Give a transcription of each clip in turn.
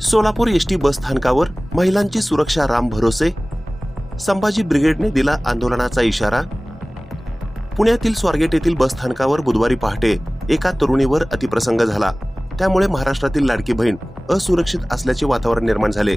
Solapur ST bus स्थानकावर महिलांची सुरक्षा राम भरोसे संभाजी ब्रिगेडने दिला आंदोलनाचा इशारा. पुण्यातील स्वारगेट येथील बस स्थानकावर बुधवारी पहाटे एका तरुणीवर अतिप्रसंग झाला. त्यामुळे महाराष्ट्रातील लाडकी बहीण असुरक्षित असल्याचे वातावरण निर्माण झाले.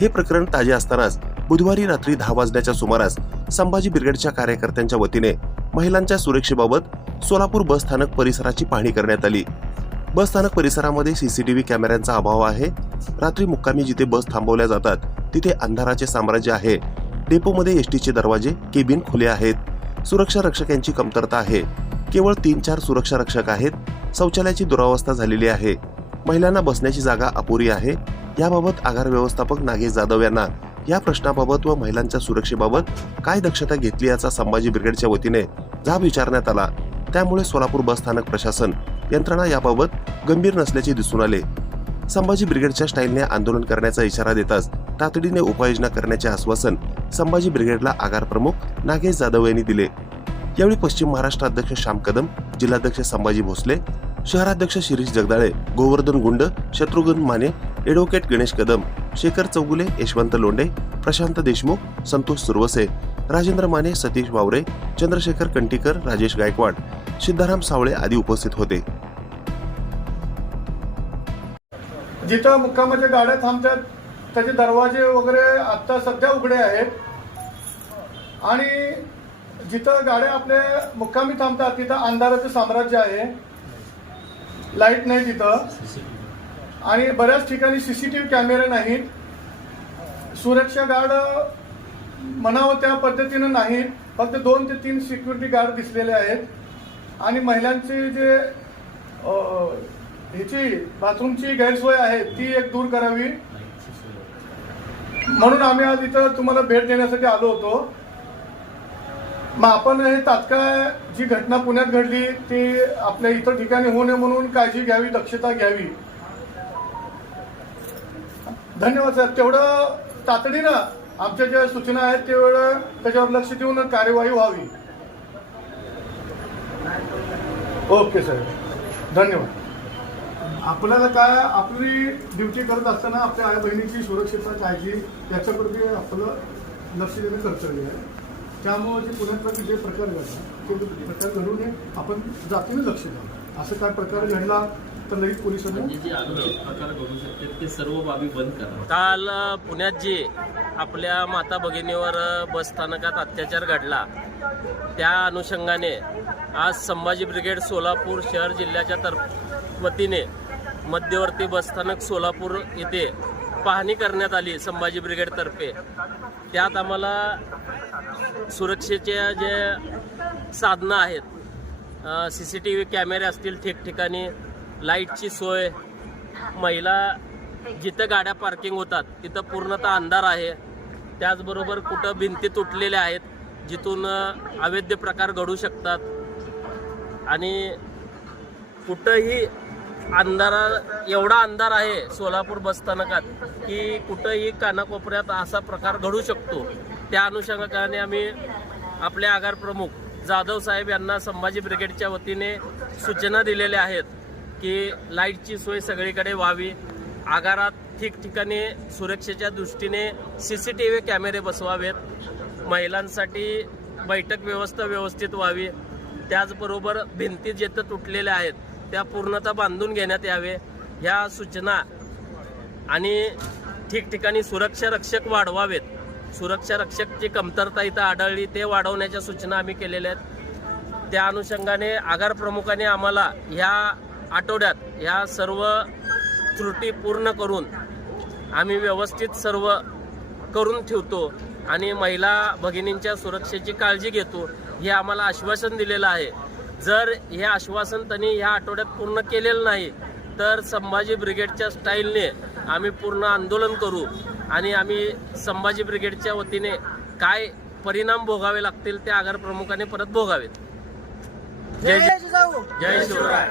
हे प्रकरण ताजे असतानाच बुधवारी रात्री दहा वाजण्याच्या सुमारास संभाजी ब्रिगेडच्या कार्यकर्त्यांच्या वतीने महिलांच्या सुरक्षेबाबत सोलापूर बस स्थानक परिसराची पाहणी करण्यात आली. बसस्थानक परिसरामध्ये सीसीटीव्ही कॅमेऱ्यांचा अभाव आहे. रात्री मुक्कामी जिथे बस थांबवल्या जातात तिथे अंधाराचे साम्राज्य आहे. डेपोमध्ये एसटीचे दरवाजे केबिन खुले आहेत. सुरक्षा रक्षकांची कमतरता आहे. केवळ तीन चार सुरक्षा रक्षक आहेत. शौचालयाची दुरावस्था झालेली आहे. महिलांना बसण्याची जागा अपुरी आहे. याबाबत आगार व्यवस्थापक नागेश जाधव यांना या प्रश्नाबाबत व महिलांच्या सुरक्षेबाबत काय दक्षता घेतली याचा संभाजी ब्रिगेडच्या वतीने जाब विचारण्यात आला. त्यामुळे सोलापूर बस स्थानक प्रशासन यंत्रणा याबाबत गंभीर नसल्याचे दिसून आले. संभाजी ब्रिगेडच्या स्टाईलने आंदोलन करण्याचा इशारा देताच तातडीने उपाययोजना करण्याचे आश्वासन संभाजी ब्रिगेडला आगार प्रमुख नागेश जाधव यांनी दिले. यावेळी पश्चिम महाराष्ट्र अध्यक्ष श्याम कदम जिल्हाध्यक्ष संभाजी भोसले शहराध्यक्ष शिरीष जगदाळे गोवर्धन गुंड शत्रुघ्न माने एडव्होकेट गणेश कदम शेखर चौगुले यशवंत लोंडे प्रशांत देशमुख संतोष सुरवसे राजेंद्र माने सतीश वावरे चंद्रशेखर कंटीकर राजेश गायकवाड सिद्धाराम सावळे आदी उपस्थित होते. जिथं मुक्कामाच्या गाड्या थांबतात त्याचे दरवाजे वगैरे आता सध्या उघडे आहेत. आणि जिथं गाड्या आपल्या मुक्कामी थांबतात तिथं अंधाराचं साम्राज्य आहे. लाइट नाही तिथं. आणि बऱ्याच ठिकाणी सी सी टी व्ही कॅमेरे नाहीत. सुरक्षा गार्ड म्हणावं त्या पद्धतीनं नाहीत. फक्त दोन ते तीन सिक्युरिटी गार्ड दिसलेले आहेत. आणि महिलांचे जे ह्याची बाथरूमची गैरसोय आहे ती एक दूर करावी. म्हणून आम्ही आज इथं तुम्हाला भेट देण्यासाठी आलो होतो. मग आपण हे तात्काळ जी घटना पुण्यात घडली ती आपल्या इतर ठिकाणी होऊ नये म्हणून काळजी घ्यावी दक्षता घ्यावी. धन्यवाद साहेब. तेवढं तातडीनं आमच्या ज्या सूचना आहेत तेवढं त्याच्यावर लक्ष देऊन कार्यवाही व्हावी. ओके साहेब. धन्यवाद. आपल्याला काय आपली ड्युटी करत असताना आपल्या आई बहिणीची सुरक्षितता काळजी याच्याप्रती आपलं लक्ष देणं कर्तव्य आहे. त्यामुळे जे पुण्यातला जे प्रकार घडला ते प्रकार घडू नये आपण जातीनं लक्ष द्यावं. असं काय प्रकार घडला तर लगेच पोलिसांना म्हणजे प्रकार घडू शकते ते सर्व बाबी बंद करा. काल पुण्यात जे आपल्या माता भगिनीवर अ, बस स्थानकात अत्याचार घडला त्या अनुषंगाने आज संभाजी ब्रिगेड सोलापूर शहर जिल्ह्याच्या तर्फ वतीने मध्यवर्ती बसस्थानक सोलापूर येथे पाहणी करण्यात आली संभाजी ब्रिगेडतर्फे त्यात आम्हाला सुरक्षेच्या जे साधनं आहेत सी सी टी व्ही कॅमेरे असतील ठिकठिकाणी लाईटची सोय महिला जिथं गाड्या पार्किंग होतात तिथं पूर्णतः अंधार आहे. त्याचबरोबर कुठं भिंती तुटलेल्या आहेत जिथून अवैध प्रकार घडू शकतात. आणि कुठंही अंधारा एवढा अंधार आहे सोलापूर बसस्थानकात की कुठंही कानाकोपऱ्यात असा प्रकार घडू शकतो. त्या अनुषंगाने आम्ही आपले आगार प्रमुख जाधव साहेब यांना संभाजी ब्रिगेडच्या वतीने सूचना दिलेल्या आहेत की लाईटची सोय सगळीकडे व्हावी. आगारात ठिकठिकाणी सुरक्षेच्या दृष्टीने सी सी टी व्ही कॅमेरे बसवावेत. महिलांसाठी बैठक व्यवस्था व्यवस्थित व्हावी. त्याचबरोबर भिंती जेथं तुटलेल्या आहेत त्या पूर्णतः बांधून घेण्यात यावे ह्या सूचना आणि ठिकठिकाणी सुरक्षा रक्षक वाढवावेत. सुरक्षा रक्षकची कमतरता इथं आढळली ते वाढवण्याच्या सूचना आम्ही केलेल्या आहेत. त्या अनुषंगाने आगार प्रमुखाने आम्हाला ह्या आठवड्यात ह्या सर्व त्रुटी पूर्ण करून आम्ही व्यवस्थित सर्व करून ठेवतो आणि महिला भगिनींच्या सुरक्षेची काळजी घेतो हे आम्हाला आश्वासन दिलेलं आहे. जर हे आश्वासन त्यांनी ह्या आठवड्यात पूर्ण केलेलं नाही तर संभाजी ब्रिगेडच्या स्टाईलने आम्ही पूर्ण आंदोलन करू आणि आम्ही संभाजी ब्रिगेडच्या वतीने काय परिणाम भोगावे लागतील ते आगार प्रमुखाने परत भोगावेत. जय जय शिवराय.